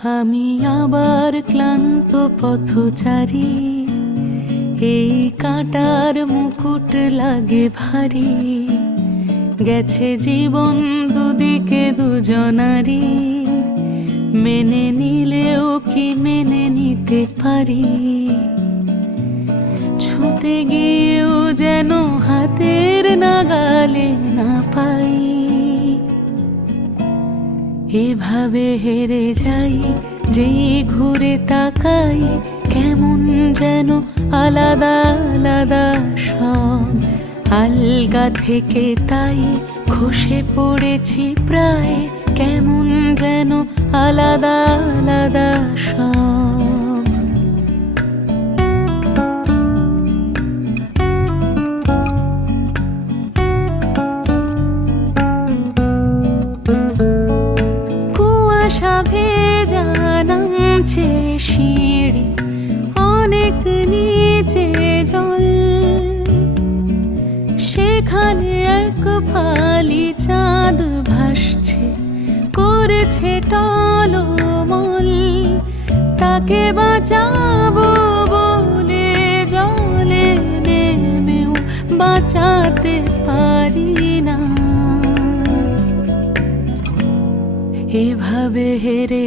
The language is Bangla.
আমি আবার ক্লান্ত পথচারী, এই কাঁটার মুকুট লাগে ভারী। গেছে জীবন দুদিকে দুজনারই, মেনে নিলেও কি মেনে নিতে পারি? ছুঁতে গিয়েও যেন হাতের নাগালে না পাই। এভাবে হেরে যাই, যেই ঘুরে তাকাই, কেমন যেন আলাদা আলাদা সব। আলগা থেকে তাই খসে পড়েছি প্রায়, কেমন যেন আলাদা আলাদা সব। কুয়াশা ভেজা নামছে সিঁড়ি, অনেক নিচে জল। সেখানে এক ফালি চাঁদ ভাসছে, করেছে টলমল। তাকে বাঁচাবো বলে জলে নেমেও বাঁচাতে পারি না। এভাবে হেরে